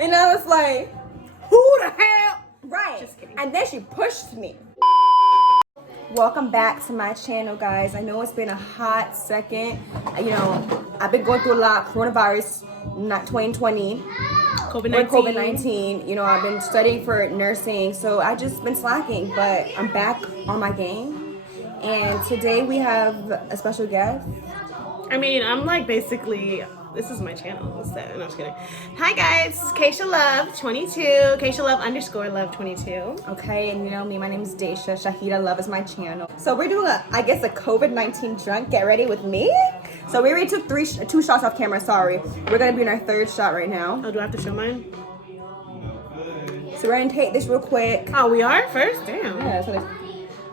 And I was like, who the hell? Right. Just kidding. And then she pushed me. Welcome back to my channel, guys. I know it's been a hot second. You know, I've been going through a lot. Coronavirus, not 2020. COVID-19. You know, I've been studying for nursing, so I just been slacking. But I'm back on my game. And today we have a special guest. I mean, I'm like basically, this is my channel. So, no, I'm just kidding. Hi guys, Keisha Love 22. Keisha Love _ Love 22. Okay, and you know me, my name is Daisha. Shahida Love is my channel. So we're doing a COVID-19 drunk get ready with me. So we already took two shots off camera, sorry. We're gonna be in our third shot right now. Oh, do I have to show mine? So we're gonna take this real quick. Oh, we are first? Damn. Yeah, that's what it is.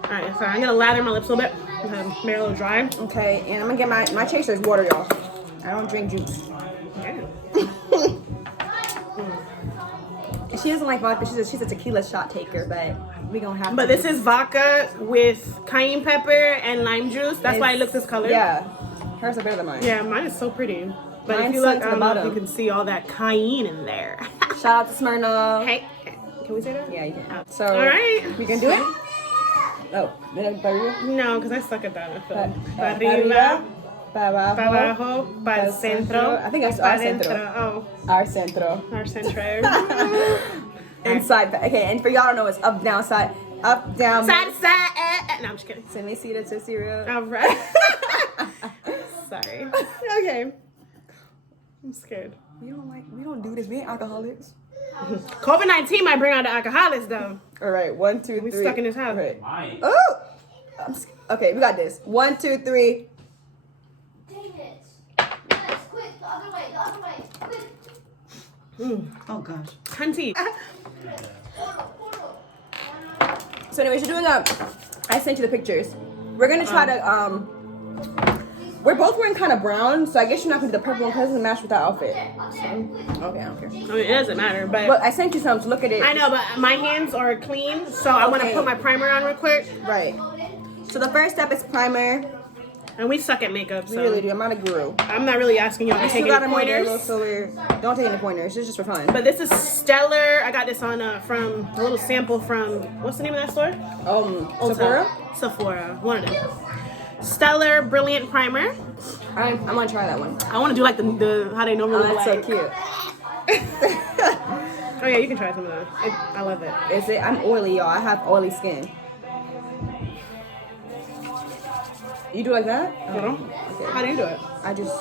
Alright, so I'm gonna lather my lips a little bit. Make it a little dry. Okay, and I'm gonna get my chaser is water, y'all. I don't drink juice. Damn. And she doesn't like vodka. She's a tequila shot taker, but we gonna have. But this is vodka with cayenne pepper and lime juice. That's why it looks this color. Yeah, hers are better than mine. Yeah, mine is so pretty. But Mine's if you look, to I the don't know if bottom. you can see all that cayenne in there. Shout out to Smirnoff. Hey, can we say that? Yeah, you can. So, All right. we can do it. Oh, barriga. No, because I suck at that. Pa Arriba, pa pa abajo, abajo, pa centro. I think that's pa our dentro. centro. Oh, Our centro. our centro. Inside. Okay, and for y'all don't know, it's up, down, side. Up, down. Side to side. No, I'm just kidding. Let me see the Tootsie Roll. All right. Sorry. Okay. I'm scared. We don't do this. We ain't alcoholics. COVID-19 might bring out the alcoholics though. All right, 1, 2, 3. We stuck in this house. Okay. Oh! Okay, we got this. 1, 2, 3. Dang it. Yes, quick, the other way, quick. Oh gosh. Cunty. So anyways, you're doing I sent you the pictures. We're gonna try to we're both wearing kind of brown, so I guess you're not gonna do the purple one because it doesn't match with that outfit. So, okay, I don't care. I mean, it doesn't matter, But I sent you some to look at it. I know, but my hands are clean, so I want to Okay. put my primer on real quick. Right. So the first step is primer. And we suck at makeup, We so really do. I'm not a guru. I'm not really asking y'all to I take still got any them on there, pointers. so don't take any pointers. It's just for fun. But this is Stellar. I got this on from a little sample from, what's the name of that store? Ulta. Sephora. Sephora, one of them. Stellar Brilliant Primer. I'm gonna try that one. I want to do like the how they normally Oh, look that's so like. cute. Oh yeah, you can try some of that. I love it. Is it? I'm oily, y'all. I have oily skin. You do like that? You know? Okay. How do you do it? I just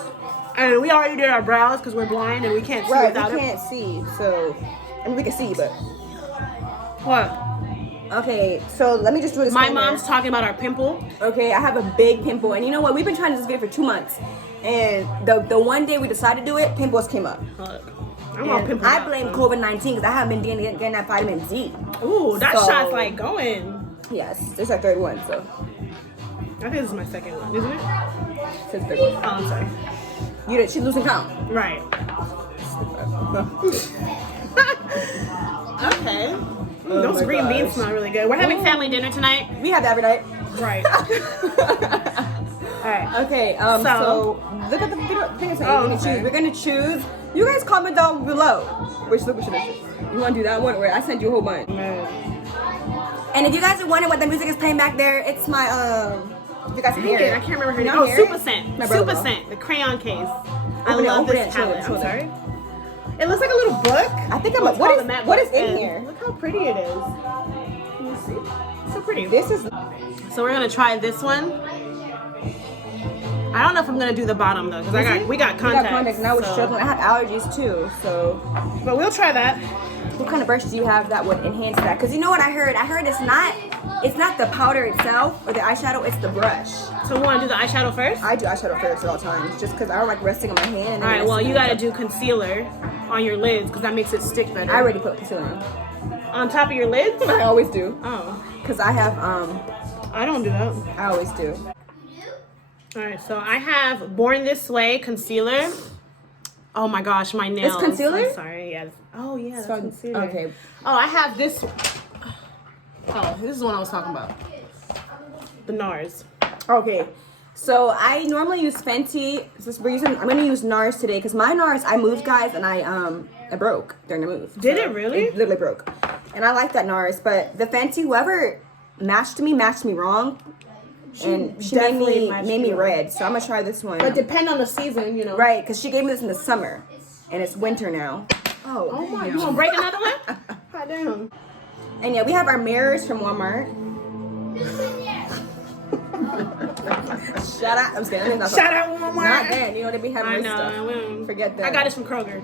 And we already did our brows because we're blind and we can't see right. without We it. can't see, so I mean we can see, but What? okay. So let me just do this. My mom's talking about our pimple. Okay, I have a big pimple, and you know what? We've been trying to do this video for 2 months, and the one day we decided to do it, pimples came up. Look, I'm all And pimpled I out, blame so. COVID-19 because I haven't been getting that vitamin D. Ooh, that So- shot's like going. Yes, this is our third one, so I think this is my second one, isn't it? this is third one. Oh, I'm sorry. She's losing count. Right. Okay. Those my green beans gosh. smell really good. We're having family dinner tonight. We have that every night. Right. Alright. Okay, so look at the thing is saying. okay. We're gonna choose. You guys comment down below which look we should have. You want to do that one, or I sent you a whole bunch. And if you guys are wondering what the music is playing back there, it's my if you guys can hear it. I can't remember her You name. not Oh, hear Super it? Scent. My brother Super will. Scent, the crayon case. I Open it, love open this it, show palette. it, show I'm it. sorry. It looks like a little book. I think Oh, it's what called is the Matte what Book, is in and here? Look how pretty it is. Can you see? So pretty. This is So we're gonna try this one. I don't know if I'm gonna do the bottom though, because we got contacts. Now we're so- struggling. I have allergies too, so But we'll try that. what kind of brush do you have that would enhance that? Because you know what I heard? I heard it's not the powder itself or the eyeshadow, it's the brush. So we want to do the eyeshadow first? I do eyeshadow first at all times, just because I don't like resting on my hand. And then Alright, well resting you on gotta the- do concealer on your lids because that makes it stick better. I already put concealer on. On top of your lids? I always do, Oh, because I have I don't do that. I always do. Alright, so I have Born This Way concealer. Oh my gosh, my nails. concealer? I'm sorry, yes. Oh yeah, that's concealer. Okay. Oh, I have this. Oh, this is the one I was talking about. The NARS. Okay. So I normally use Fenty. I'm gonna use NARS today because my NARS I moved, guys, and I broke during the move. Did it really? It literally broke. And I like that NARS, but the Fenty, whoever matched me wrong. And she made me red, so I'm gonna try this one. But depend on the season, you know. Right, because she gave me this in the summer, and it's winter now. Oh my! You gonna break another one? God damn. And yeah, we have our mirrors from Walmart. Shout out! I'm just kidding. Shout out Walmart. Not then, you know they be having I this know. stuff. Forget that. I got this from Kroger,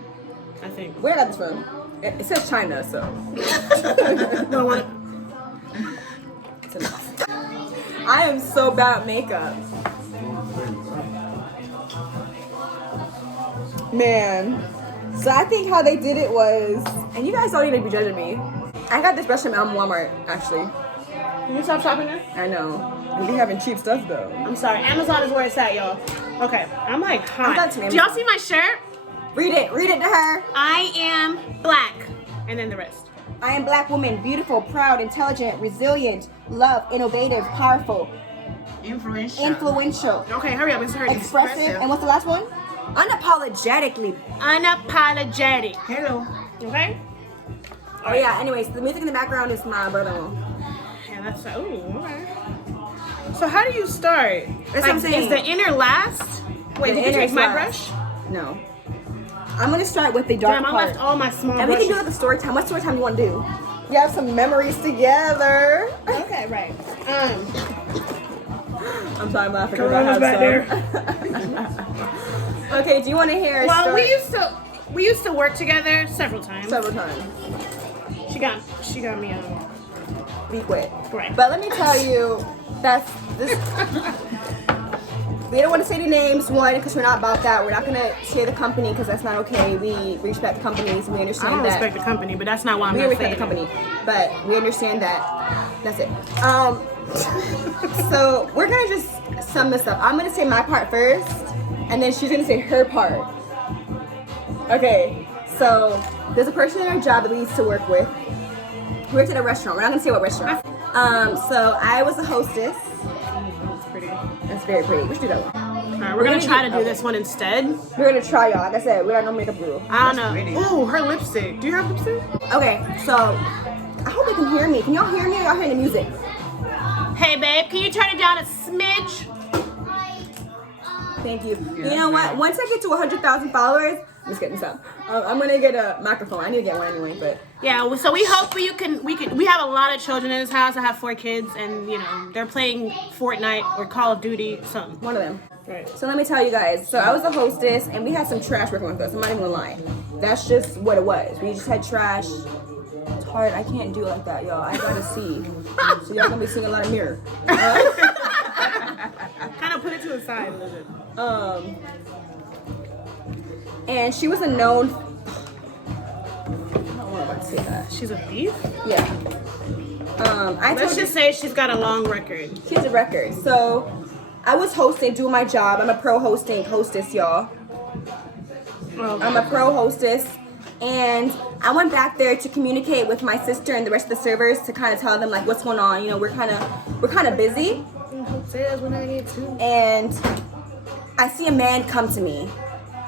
I think. Where I got this from? It says China, so. No one. It's enough. I am so bad at makeup. Man. So I think how they did it was, and you guys don't even be judging me. I got this brush from Walmart, actually. Can you stop shopping there? I know. And we having cheap stuff though. I'm sorry. Amazon is where it's at, y'all. Okay. I'm like hot. to Do y'all see my shirt? Read it to her. I am black. And then the rest. I am black woman, beautiful, proud, intelligent, resilient, love, innovative, powerful, influential, Okay, hurry up. It's hurting. expressive, and what's the last one? Unapologetically. Unapologetic. Hello. Okay? Oh yeah, anyways, the music in the background is my brother-in-law. Yeah, that's okay. So how do you start? That's what I'm saying. Is the inner last? Wait, The did you inner take my last. brush? No. I'm gonna start with the dark Damn, I part. left all my small And we brushes. can do it at the story time. What story time do you want to do? We have some memories together. Okay, right. I'm sorry, I'm laughing. Corona's back there. Okay, do you want to hear? Well, story? we used to work together several times. Several times. She got me We quit. Right. But let me tell you, that's this. We don't want to say the names, one, because we're not about that. We're not going to say the company because that's not okay. We respect companies and we I understand don't that. respect the company, but that's not why I'm We not respect saying the it. company, but we understand that. That's it. So we're going to just sum this up. I'm going to say my part first, and then she's going to say her part. Okay, so there's a person in our job that we used to work with. We worked at a restaurant. We're not going to say what restaurant. So I was a hostess. That's pretty. That's very pretty. We should do that one. Alright, we're gonna try to do this one instead. We're gonna try, y'all. Like I said, we got no makeup guru. I don't know. Ooh, her lipstick. Do you have lipstick? Okay, so I hope you can hear me. Can y'all hear me or y'all hearing the music? Hey, babe, can you turn it down a smidge? Thank you. You know what? Once I get to 100,000 followers, I'm just kidding. So I'm gonna get a microphone. I need to get one anyway, but Yeah. So we hope we have a lot of children in this house. I have 4 kids, and they're playing Fortnite or Call of Duty, something. one of them. Right. So let me tell you guys. So I was a hostess, and we had some trash working with us. I'm not even gonna lie. That's just what it was. We just had trash. It's hard. I can't do it like that, y'all. I gotta see. So y'all gonna be seeing a lot of mirror. Kind of put it to the side a little bit. And she was a known. I don't want to say that. She's a thief. Yeah. I Let's told you just say she's got a long record. she has a record. So I was hosting, doing my job. I'm a pro hostess, y'all. I'm a pro hostess. And I went back there to communicate with my sister and the rest of the servers to kind of tell them like what's going on. We're kind of busy. And I see a man come to me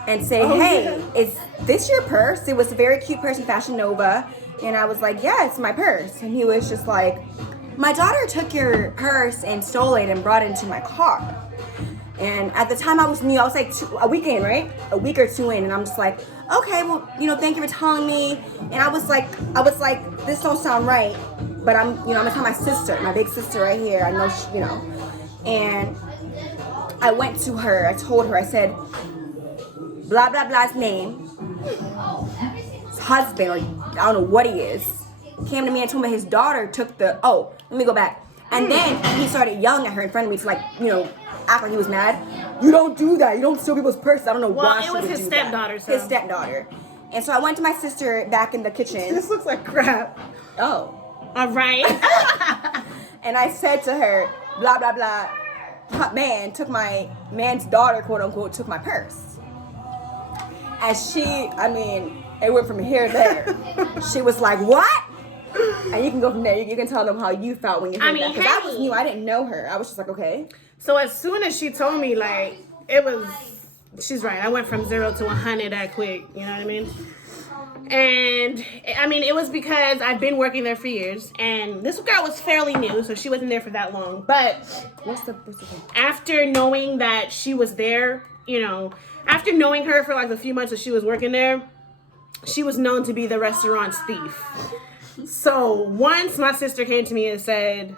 and say, "Hey, is this your purse?" It was a very cute purse in Fashion Nova, and I was like, "Yeah, it's my purse." And he was just like, "My daughter took your purse and stole it and brought it into my car." And at the time I was new. I was like a week in, right? A week or two in, and I'm just like, "Okay, well, thank you for telling me." And I was like, "This don't sound right," but I'm gonna tell my sister, my big sister right here. I know she, And I went to her. I told her. I said, "Blah blah blah's name, his husband, or I don't know what he is, came to me and told me his daughter took the." Oh, let me go back. And then he started yelling at her in front of me to act like he was mad. "You don't do that. You don't steal people's purses." I don't know why she Well, it was would his do that. stepdaughter. So. His stepdaughter. And so I went to my sister back in the kitchen. This looks like crap. Oh. All right. And I said to her, "Blah blah blah. Man took my man's daughter, quote unquote, took my purse." And it went from here to there. She was like, "What?" And you can go from there. You can tell them how you felt when you heard that. Because I was new. I didn't know her. I was just like, okay. So as soon as she told me, like, it was, she's right. I went from 0 to 100 that quick. You know what I mean? And I mean, it was because I've been working there for years, and this girl was fairly new, so she wasn't there for that long. But What's the thing? after knowing that she was there, you know, after knowing her for like the few months that she was working there, she was known to be the restaurant's thief. So once my sister came to me and said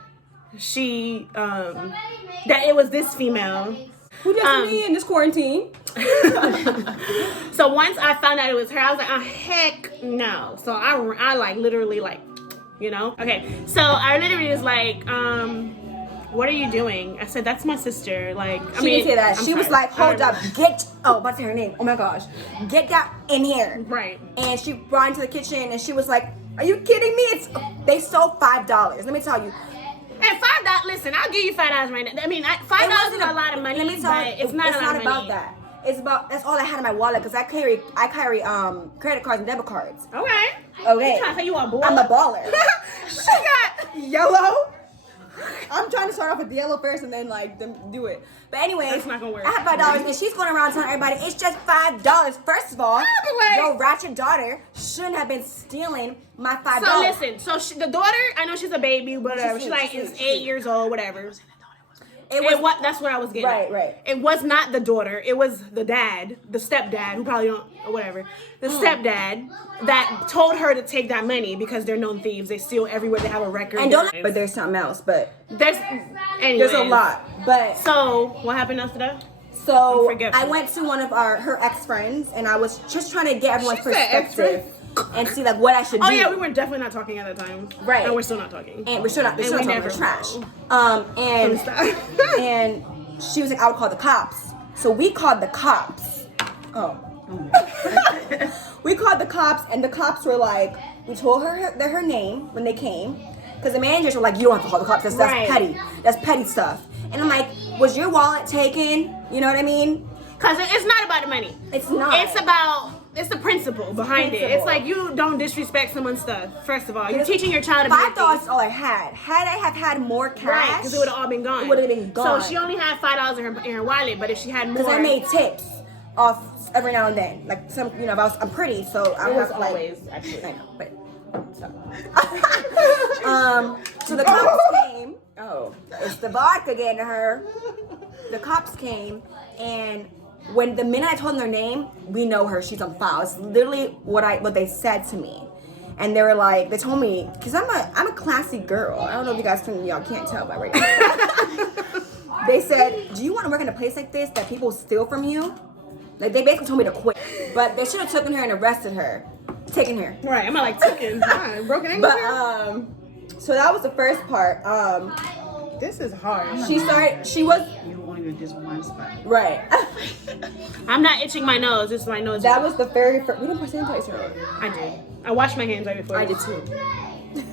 she that it was this female. Who does me in this quarantine? So once I found out it was her, I was like, oh, heck no. So I like literally like, you know? Okay, so I literally was like, what are you doing? I said, that's my sister. Like, I She mean, didn't say that. I'm She was sorry. like, hold up, about to say her name. Oh my gosh. Get that in here. Right. And she brought into the kitchen and she was like, are you kidding me? They sold $5. Let me tell you. And $5, listen, I'll give you $5 right now. I mean, $5 is a lot of money, Let me tell but you, it's not a lot of about money. that. It's about, that's all I had in my wallet because I carry credit cards and debit cards. Okay. Okay. You trying to say you a baller? I'm a baller. She got Yellow. I'm trying to start off with the yellow first and then like do it. But anyways, That's not gonna work. I have $5 and she's going around telling everybody it's just $5. First of all, like- your ratchet daughter shouldn't have been stealing my $5. So listen, the daughter, I know she's a baby, whatever. She like is 8 years old, whatever. That's what I was getting. Right, at. right. It was not the daughter. It was the dad, the stepdad, who probably don't or whatever. The stepdad that told her to take that money because they're known thieves. They steal everywhere. They have a record. And but there's something else. But there's a lot. But so what happened after that? so I'm I went to one of her ex friends and I was just trying to get everyone's She said perspective and see like what I should do. Oh yeah, we were definitely not talking at that time. Right. And we're still not talking. And we're still not. We're And still we talking never trash. will. And she was like, I would call the cops. So we called the cops. Oh. We called the cops, and the cops were like, we told her name when they came, because the managers were like, you don't have to call the cops. That's Right. petty. That's petty stuff. And I'm like, was your wallet taken? You know what I mean? Because it's not about the money. It's not. It's the principle behind it. Principle. It's like you don't disrespect someone's stuff. First of all, you're teaching your child to be a $5 thief. is all I had. Had I have had more Right, cash, because it would have all been gone. It would have been gone. So she only had $5 in her wallet, but if she had more, because I made tips off every now and then. Like some, you know, I'm pretty, so I it was have like. always actually. I know, but stop. So the cops came. Oh, it's the vodka getting to her. The cops came, and when the minute I told them their name, we know her. She's on file. It's literally what they said to me, and they were like, they told me because I'm a classy girl. I don't know if you guys can't tell by right now. They said, "Do you want to work in a place like this that people steal from you?" Like they basically told me to quit, but they should have taken her and arrested her, taken her. Right, I'm not like taking broken English. But so that was the first part. This is hard. She was You only did just one spot. right. I'm not itching my nose. It's my nose. That was the very first. We didn't put sanitizer on. I did. I washed my hands right before. I did too.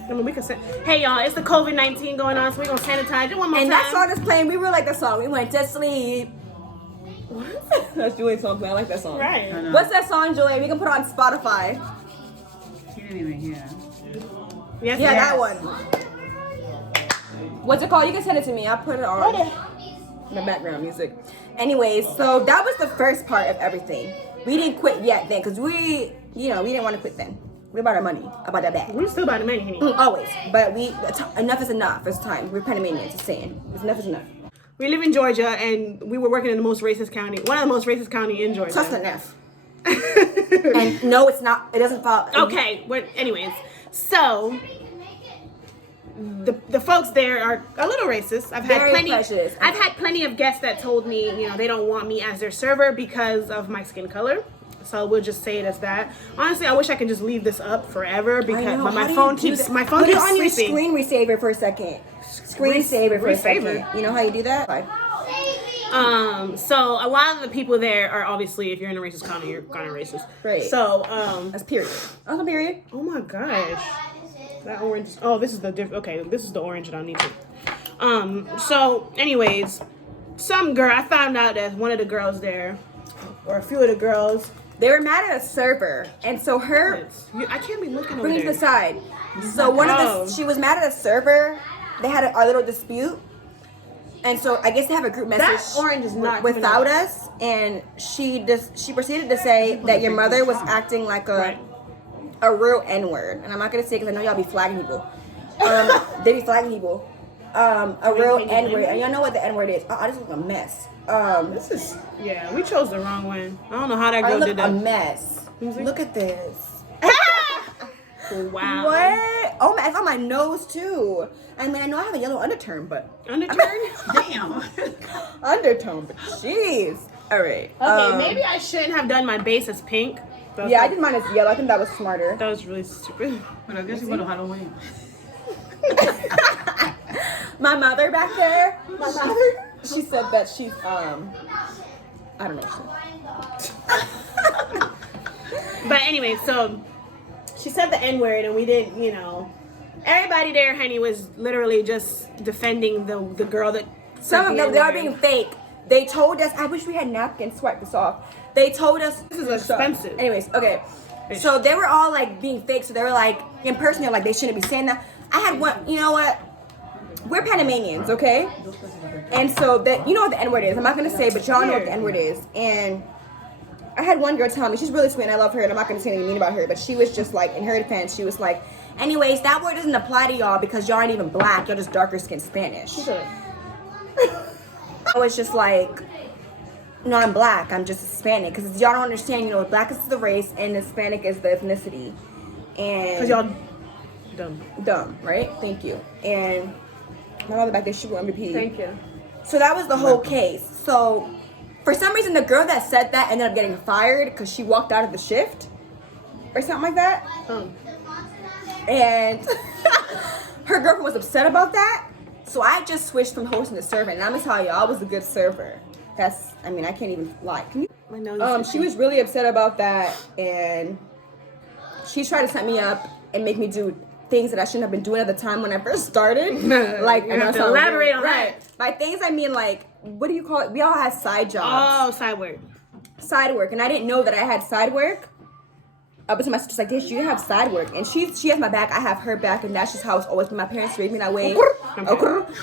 I mean, we could say, hey y'all, it's the COVID-19 going on, so we're gonna sanitize it one more And time. that song is playing. We were like that song. We went to sleep. What? That's Julie's song. Playing. I like that song. Right. I know. What's that song, Julie? We can put it on Spotify. He didn't even hear. Yes, Yeah, yes. that one. What's it called? You can send it to me. I'll put it on the background music. Anyways, so that was the first part of everything. We didn't quit yet then, because we didn't want to quit then. We're about our money, about that bag. We're still about the money, honey. Always. But enough is enough. It's time. We're Panamanians. Just saying. Enough is enough. We live in Georgia, and we were working in the most racist county, one of the most racist county in Georgia. That's enough. And no, it's not. It doesn't fall. Okay, anyways, so the folks there are a little racist. Very precious. I've had plenty of guests that told me, they don't want me as their server because of my skin color. So we'll just say it as that. Honestly, I wish I could just leave this up forever because my phone keeps Put it on your sleeping. screen receiver for a second. Screen saver for a second. You know how you do that? So a lot of the people there are obviously, if you're in a racist county, you're kind of racist. Right. So That's period. That's a period. oh my gosh, that orange. Oh, this is the okay, this is the orange that I need to. So anyways, some girl, I found out that one of the girls there, or a few of the girls, They were mad at a server, and so I can't be looking over bring it to there. the side. So she was mad at a server. They had a little dispute, And so I guess they have a group message That orange is not without coming out. us, and she proceeded to say that your mother was acting like Right. a real N-word, and I'm not gonna say because I know y'all be flagging people. They be flagging people. A real N-word, and y'all know what the N-word is. I just look a mess. This is we chose the wrong one. I don't know how that I girl look did a that. mess. Let me see. Look at this. Wow. What? Oh my! It's on my nose too. I mean, I know I have a yellow undertone, but Underturn? Damn. undertone. But jeez. All right. Okay, maybe I shouldn't have done my base as pink. That was Yeah, I did mine as yellow. I think that was smarter. That was really stupid. But I guess you go to Halloween. My mother back there. My mother. She said that she's I don't know. But anyway, so she said the N word, and we didn't, everybody there, honey, was literally just defending the girl that. Some said of the them, they are N-word. being fake. They told us, I wish we had napkins, swipe this off. They told us. This is expensive. Anyways, okay. So they were all like being fake. So they were like, in person, they're like, they shouldn't be saying that. I had one, you know what? We're Panamanians, okay? And so that, you know what the N-word is. I'm not going to say, but y'all know what the N-word is. And I had one girl tell me, she's really sweet and I love her and I'm not going to say anything mean about her, but she was just like, in her defense, she was like, anyways, that word doesn't apply to y'all because y'all aren't even black. Y'all just darker skinned Spanish. I was just like, no, I'm black. I'm just Hispanic. Because y'all don't understand, black is the race and Hispanic is the ethnicity. And Because y'all dumb. right? Thank you. And my mother back there, she won MVP. Thank you. So that was the whole case. So for some reason, the girl that said that ended up getting fired because she walked out of the shift or something like that. And her girlfriend was upset about that. So I just switched from hosting to server. And I'm gonna tell you, I was a good server. I can't even lie. Can you? My nose She was really upset about that, and she tried to set me up and make me do things that I shouldn't have been doing at the time when I first started. Like, You have to elaborate on that. By things I mean, like, what do you call it? We all had side jobs. Oh, side work. Side work, and I didn't know that I had side work. Up until my sister's like, "This, you have side work," and she has my back, I have her back, and that's just how it's always been. My parents raised me that way.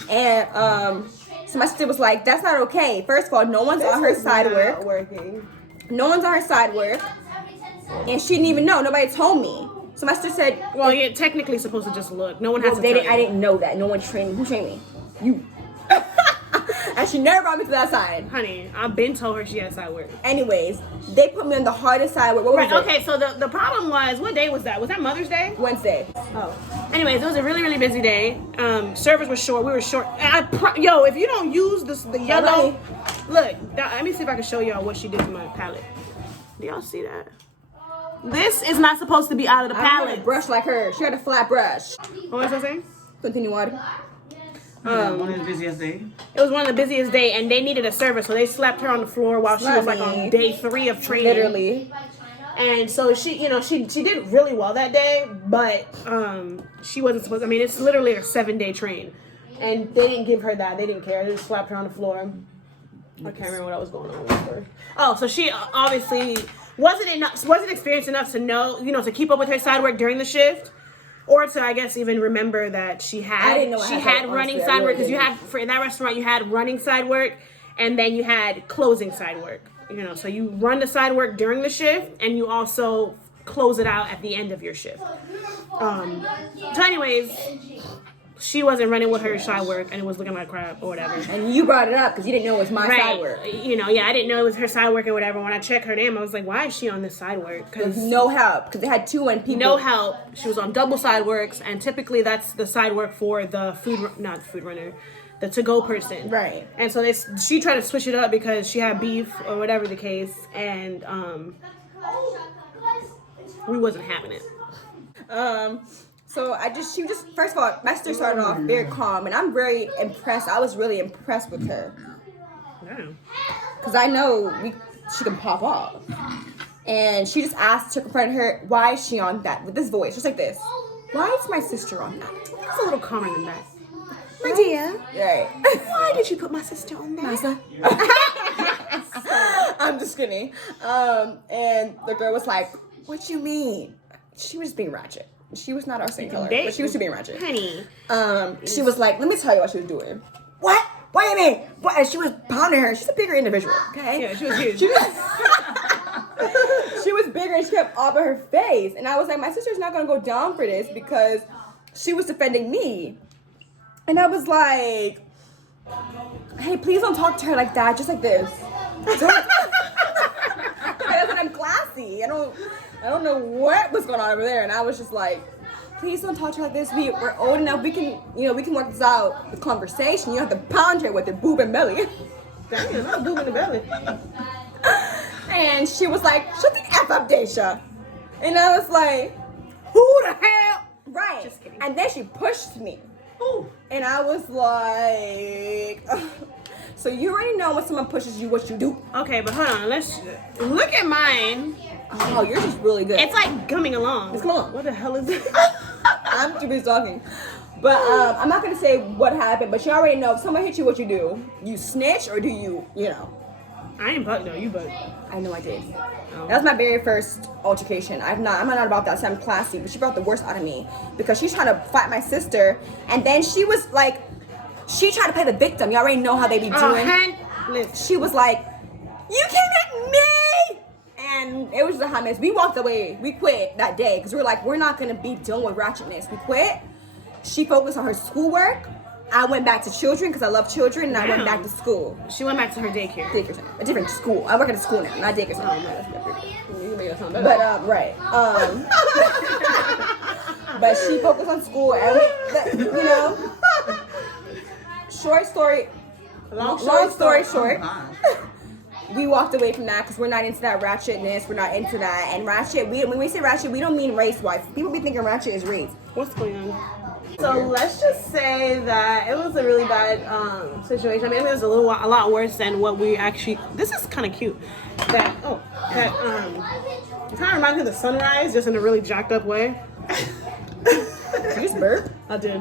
And so my sister was like, "That's not okay. First of all, no one's on her side work. Working. No one's on her side work, and she didn't even know. Nobody told me." So my sister said, Well, you're technically supposed to just look. No one has to they tell didn't, I you. didn't know that. No one trained me. Who trained me? You." And she never brought me to that side. Honey, I've been told her she had side work. Anyways, they put me on the hardest side work. What was Right, it? okay, so the problem was, what day was that? Was that Mother's Day? Wednesday. Oh. Anyways, it was a really, really busy day. Servers were short. We were short. Yo, if you don't use the yellow, look, let me see if I can show y'all what she did to my palette. Do y'all see that? This is not supposed to be out of the I had a palette. brush like her. She had a flat brush. What was I saying? Continue on. One of the busiest days. It was one of the busiest days, and they needed a server, so they slapped her on the floor while she was like on day 3 of training. Literally. And so she did really well that day, but she wasn't supposed. I mean, it's literally a 7-day train, and they didn't give her that. They didn't care. They just slapped her on the floor. I can't remember what I was going on with her. Oh, so she obviously wasn't experienced enough to know, to keep up with her side work during the shift. Or to, I guess, even remember that she had running side work, because in that restaurant you had running side work, and then you had closing side work. So you run the side work during the shift, and you also close it out at the end of your shift. So anyways, she wasn't running with her side work, and it was looking like crap or whatever. And you brought it up because you didn't know it was my side work. I didn't know it was her side work or whatever. When I checked her name, I was like, why is she on this side work? Because no help. Because they had 2 and people. No help. She was on double side works, and typically that's the side work for the not food runner, the to-go person. Right. And so she tried to switch it up because she had beef or whatever the case, and we wasn't having it. So she just, first of all, my sister started off very calm, and I'm very impressed. I was really impressed with her. Yeah. Because I know she can pop off. And she just asked to confront her, why is she on that? With this voice, just like this. Why is my sister on that? It's a little calmer than that. My dear. Right. Why did you put my sister on that? Masa. I'm just kidding. And the girl was like, what you mean? She was being ratchet. She was not our same color, but she was being ratchet. Honey. She was like, let me tell you what she was doing. What what do you mean? What? And she was pounding her. She's a bigger individual, okay? Yeah, she was huge. She was bigger and she kept up in her face. And I was like, my sister's not going to go down for this because she was defending me. And I was like, hey, please don't talk to her like that, just like this. I'm classy. I don't know what was going on over there. And I was just like, please don't talk to her like this. We're old enough. We can work this out with conversation. You don't have to pound her with your boob and belly. Damn, not boob in the belly. And she was like, shut the F up, Daisha. And I was like, who the hell? Right. Just kidding. And then she pushed me. Ooh. And I was like, so you already know when someone pushes you what you do. Okay, but hold on. Let's look at mine. Oh, yours is really good. It's like coming along. It's coming along. What the hell is it? I'm too busy talking. But I'm not going to say what happened, but you already know if someone hits you, what you do. You snitch or do you know? I ain't bugged though. You bugged. I know I did. Oh. That was my very first altercation. I'm not about that. So I'm classy, but she brought the worst out of me because she's trying to fight my sister, and then she was like, she tried to play the victim. You already know how they be doing. She was like, "You came at me," and it was just a hot mess. We walked away. We quit that day because we were like, we're not gonna be dealing with ratchetness. We quit. She focused on her schoolwork. I went back to children because I love children, and I went back to school. She went back to her daycare. Daycare center. A different school. I work at a school now, not daycare center. You made it sound better. But right. But she focused on school, and short story. Long story short. We walked away from that because we're not into that ratchetness. We're not into that. And ratchet, when we say ratchet, we don't mean race-wise. People be thinking ratchet is race. What's going on? So let's just say that it was a really bad situation. I mean, it was a lot worse than what we actually. This is kind of cute. It kind of reminds me of the sunrise, just in a really jacked up way. You just burp? I did.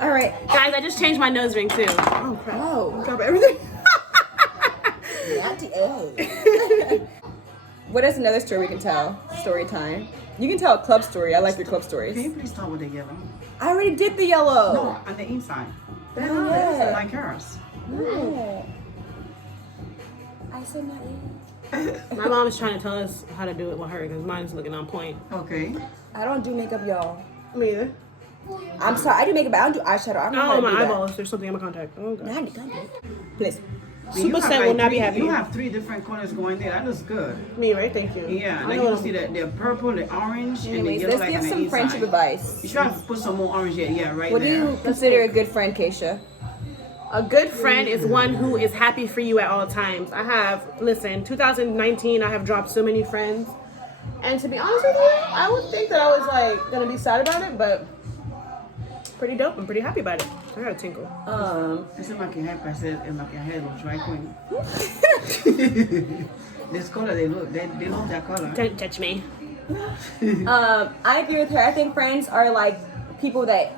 All right. Guys, I just changed my nose ring too. Oh crap! Oh. Drop everything. What is another story we can tell? Story time. You can tell a club story. I like your club stories. Can you please start with the yellow? I already did the yellow. No, on the inside. That Not is yet. like hers. No. I said not yet. My mom is trying to tell us how to do it with her because mine's looking on point. Okay. I don't do makeup, y'all. Me either. I'm sorry. I do makeup, but I don't do eyeshadow. I don't know how Oh, to my do that. eyeballs. There's something in my contact. Oh, God. Nah, please. Super Set will not be happy. You have 3 different colors going there. That looks good. Me, right? Thank you. Yeah, I like know you see the purple, the orange, and the Anyways, yellow let's like give on the some inside. friendship advice. You should have put some more orange here. Yeah, right What do there. you consider a good friend, Keisha? A good friend is one who is happy for you at all times. 2019, I have dropped so many friends. And to be honest with you, I would think that I was like gonna be sad about it, but pretty dope. I'm pretty happy about it. I got a tinkle. Ese maquillaje parece el maquillaje de los drag queen. This color, they love that color. Don't touch me. I agree with her. I think friends are like people that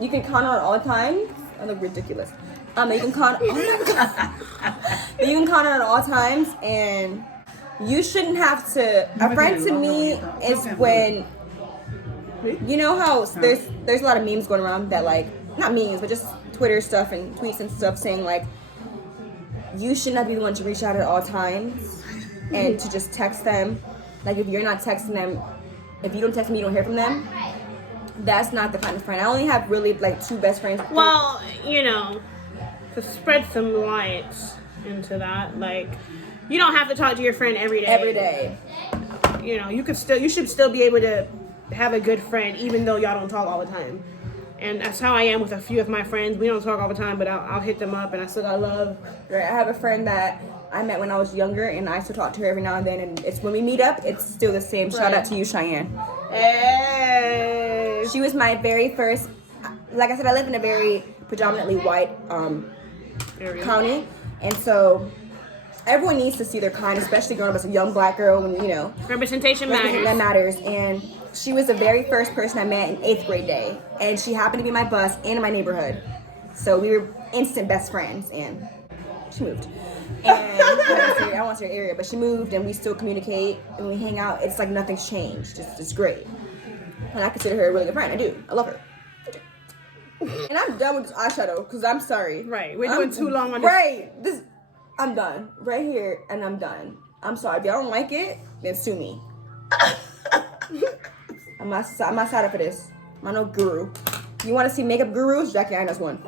you can count on all the time. I look ridiculous. You can count. Oh my God. You can count on all times, and you shouldn't have to. A friend to me is when. You know how there's a lot of memes going around that like, not memes, but just Twitter stuff and tweets and stuff saying like, you should not be the one to reach out at all times and to just text them. Like if you're not texting them, if you don't text me, you don't hear from them. That's not the kind of friend. I only have really like 2 best friends. Well, to spread some light into that, like, you don't have to talk to your friend every day. Every day. You should still be able to have a good friend even though y'all don't talk all the time. And that's how I am with a few of my friends. We don't talk all the time, but I'll hit them up and I still got love. Right. I have a friend that I met when I was younger, and I still talk to her every now and then. And it's when we meet up, it's still the same. Shout out to you, Cheyenne. Hey. She was my very first. Like I said, I live in a very predominantly white county, and so everyone needs to see their kind, especially growing up as a young black girl. When Representation matters. That matters. And she was the very first person I met in 8th grade day, and she happened to be my bus in my neighborhood. So we were instant best friends, and she moved. And I won't say her area, but she moved, and we still communicate, and we hang out. It's like nothing's changed. It's great. And I consider her a really good friend. I do. I love her. And I'm done with this eyeshadow because I'm sorry. Right, we're doing too long on this. Right, I'm done right here, and I'm done. I'm sorry. If y'all don't like it, then sue me. I'm not signed up for this. I'm no guru. You want to see makeup gurus? Jackie Aina's one.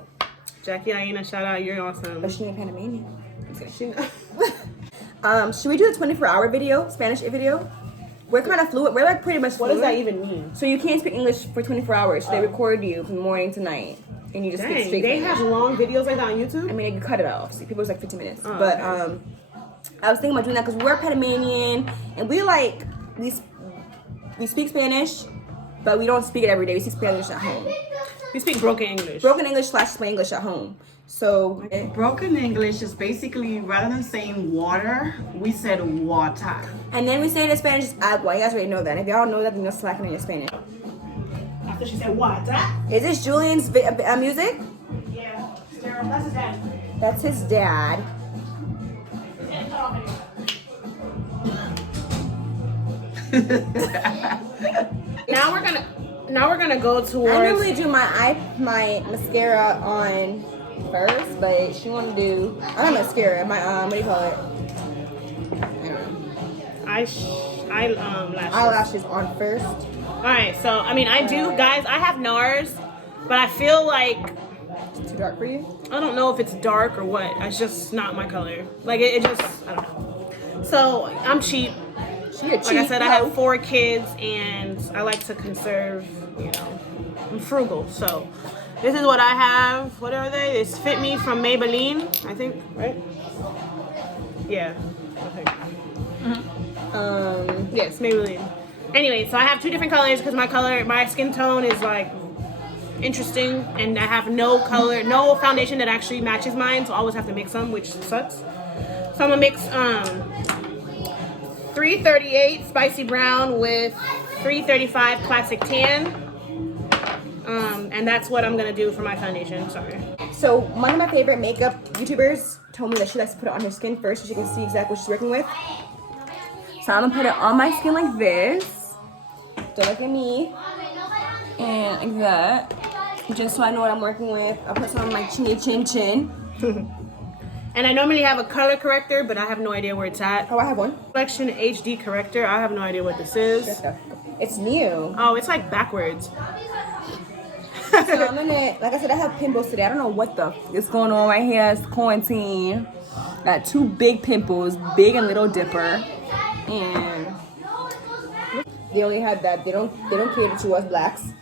Jackie Aina, shout out, you're awesome. But she ain't Panamanian. Should we do the 24-hour video, Spanish video? We're kind of fluent. We're like pretty much What fluent. does that even mean? So you can't speak English for 24 hours. So they record you from morning to night, and you just speak Dang, straight they Spanish. have long videos like that on YouTube? I mean, they can cut it off. See, people was like 15 minutes. Oh, but okay. I was thinking about doing that because we're Panamanian, and we speak Spanish, but we don't speak it every day. We speak Spanish at home. We speak broken English. Broken English / Spanglish at home. So Broken English is basically, rather than saying water, we said water. and then we say it in Spanish is agua. You guys already know that. If y'all know that, then you're slacking in your Spanish. After she said what? Is this Julian's music? Yeah, that's his dad. That's his dad. Now we're gonna go towards. I normally do my mascara on first, but she want to do not mascara. My what do you call it? I don't know. Lashes. Eyelashes on first. All right, so I mean, I do, guys. I have NARS, but I feel like It's too dark for you. I don't know if it's dark or what. It's just not my color. Like it just I don't know. So I'm cheap. Like I said, I have 4 kids and I like to conserve. You know, I'm frugal. So this is what I have. What are they? It's Fit Me from Maybelline, I think, right? Yeah. Okay. Yes, Maybelline. Anyway, so I have 2 different colors because my skin tone is like interesting, and I have no foundation that actually matches mine, so I always have to mix them, which sucks. So I'm gonna mix 338 spicy brown with 335 classic tan, and that's what I'm gonna do for my foundation. Sorry. So one of my favorite makeup YouTubers told me that she likes to put it on her skin first so she can see exactly what she's working with. So I'm gonna put it on my skin like this. Don't look at me. And like that. Just so I know what I'm working with. I'll put some on my chin. And I normally have a color corrector, but I have no idea where it's at. Oh, I have one. Collection HD corrector. I have no idea what this is. It's new. Oh, it's like backwards. So I'm gonna, like I said, I have pimples today. I don't know what the is going on right here. It's quarantine. Got 2 big pimples, Big and Little Dipper, and they only had that. They don't cater to us blacks.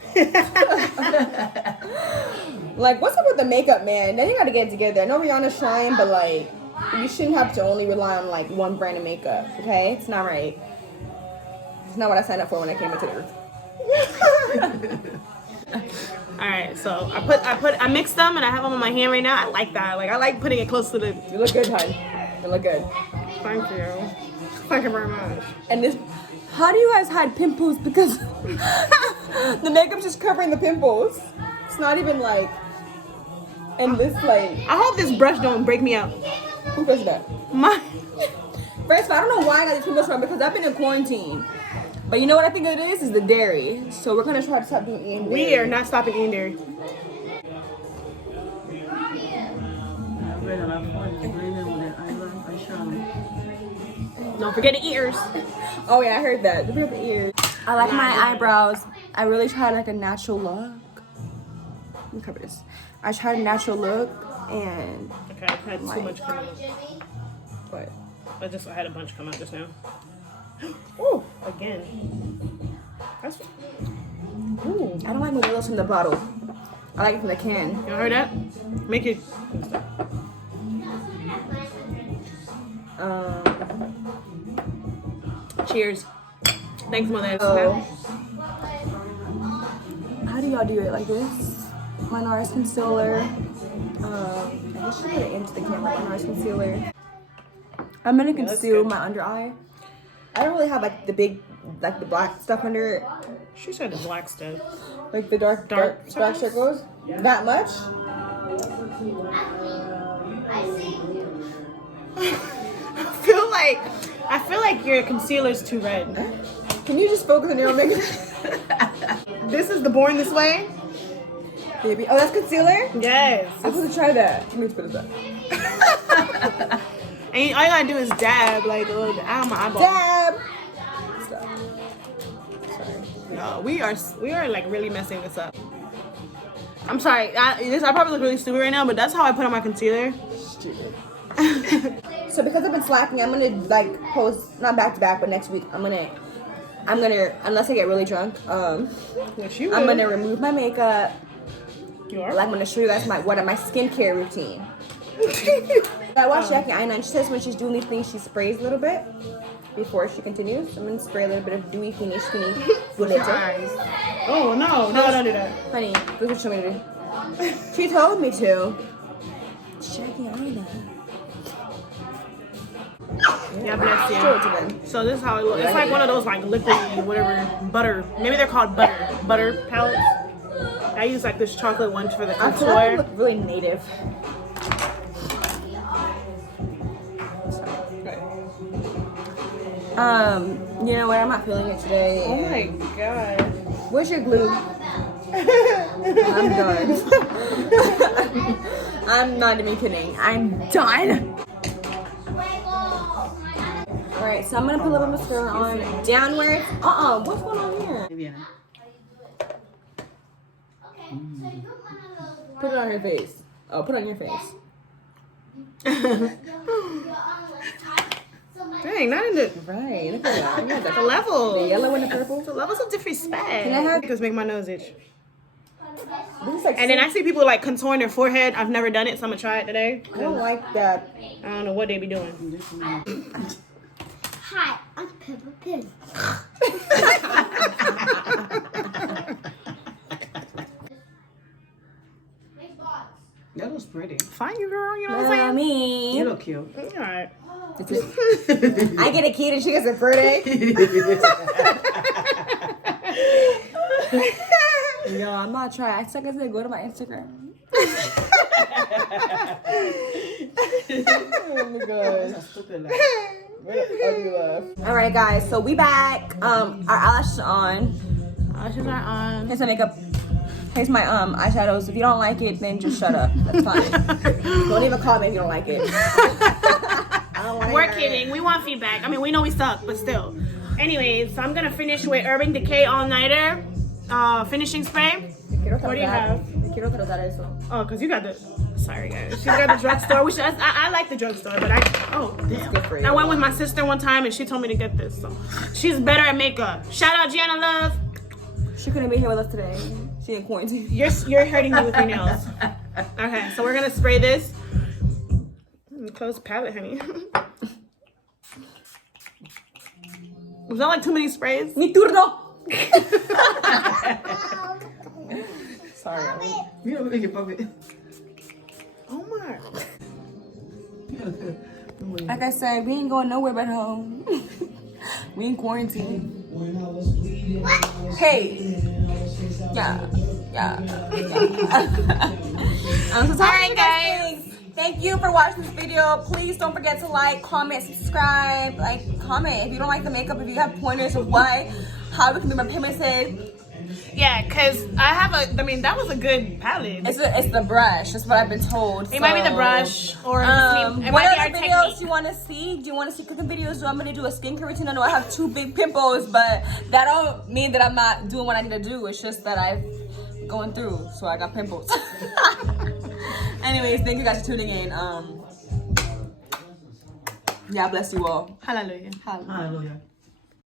Like, what's up with the makeup, man? Then you gotta get it together. I know Rihanna's trying, but like, you shouldn't have to only rely on like one brand of makeup. Okay, it's not right. It's not what I signed up for when I came into the earth. All right, so I mixed them and I have them on my hand right now. I like that. Like I like putting it close to the. You look good, hon. You look good. Thank you. Thank you very much. And this, how do you guys hide pimples? Because the makeup's just covering the pimples. It's not even like. And this like. I hope this brush don't break me out. Who does that? My. First of all, I don't know why I got these pimples from because I've been in quarantine. But you know what I think it is the dairy. So we're gonna try to stop eating dairy. We are not stopping eating dairy. Don't forget the ears. Oh yeah, I heard that. Look at the ears. I like my eyebrows. I really tried like a natural look. Let me cover this. I tried a natural look and. Okay, I had too much come out. What? I had a bunch come out just now. Oh, again. That's. Ooh. I don't like modelos from the bottle. I like it from the can. You heard that? Make it. Cheers. Thanks, Mother. So, how do y'all do it? Like this? My NARS concealer. I guess you put it into the camera. My NARS concealer. I'm gonna conceal my under eye. I don't really have like the big, like the black stuff under it. She said the black stuff. Like the dark black circles. That much? I feel like your concealer's too red. Can you just focus on your own makeup? This is the Born This Way. Baby. Oh, that's concealer? Yes. I'm supposed to try that. Let me put it up. And all you gotta do is dab like a little bit out of my eyeball. Dab! No, we are like really messing this up. I'm sorry. I probably look really stupid right now, but that's how I put on my concealer. Stupid. So because I've been slacking, I'm gonna like post not back to back, but next week I'm gonna unless I get really drunk, Which you I'm will. gonna remove my makeup. You are? Like, I'm gonna show you guys my skincare routine. I watched Jackie Aina, and she says when she's doing these things, she sprays a little bit before she continues. I'm gonna spray a little bit of dewy finish glitter. Oh no, don't do that. Honey, this is what she told me to do. She told me to. Jackie Aina. Yeah, bless Show it to you. them. So this is how it looks. It's like one of those like liquidy, whatever, butter. Maybe they're called butter palettes. I use like this chocolate one for the I feel like I contour. look really native. You know what? I'm not feeling it today. Oh my god. Where's your glue? I'm done. I'm not even kidding. I'm done. Alright, so I'm gonna put a little mascara on downwards. What's going on here? Put it on your face. Oh, put it on your face. Dang, not in the Right, look at that. Yeah, the level. the yellow and the purple. The levels of disrespect. Can I have- Just make my nose itch. This is like And then I see people like contouring their forehead. I've never done it, so I'm gonna try it today. I don't like that. I don't know what they be doing. Hi, I'm Peppa Pig. That was pretty. Fine, you girl. You know what I'm saying? You Me. look cute. All right. That's it. I get a kid and she gets a birthday. Yo, I'm not trying. I suck as they go to my Instagram. Oh my gosh. That's a stupid laugh. All right, guys. So we back. Our eyelashes are on. Eyelashes are on. Here's my makeup. Here's my eyeshadows. If you don't like it, then just shut up. That's fine. Don't even call me if you don't like it. I don't wanna We're hear kidding. We want feedback. I mean, we know we suck, but still. Anyways, so I'm gonna finish with Urban Decay All Nighter finishing spray. What What do you have? have? Oh, cause you got the. Sorry guys, she got the drugstore. Which I like the drugstore, but damn. good for you. I went with my sister one time and she told me to get this. So she's better at makeup. Shout out Gianna Love. She couldn't be here with us today. She in quarantine. You're hurting me with your nails. Okay, so we're gonna spray this. Close the palette, honey. Was that like too many sprays? Mi turno. Sorry. You don't make it puppet. Oh my. Like I said, we ain't going nowhere but home. We in quarantine. Hey. Yeah. I'm so sorry, Alright, guys. Thank you for watching this video. Please don't forget to like, comment, subscribe. Like, comment if you don't like the makeup. If you have pointers of how we can make my pigmented. Yeah, cause that was a good palette. It's the brush. That's what I've been told. It might be the brush or it what might other be our videos technique. you want to see? Do you want to see cooking videos? Do you want me to do a skincare routine? I know I have 2 big pimples, but that don't mean that I'm not doing what I need to do. It's just that I'm going through, so I got pimples. Anyways, thank you guys for tuning in. God bless you all. Hallelujah. Hallelujah. Hallelujah.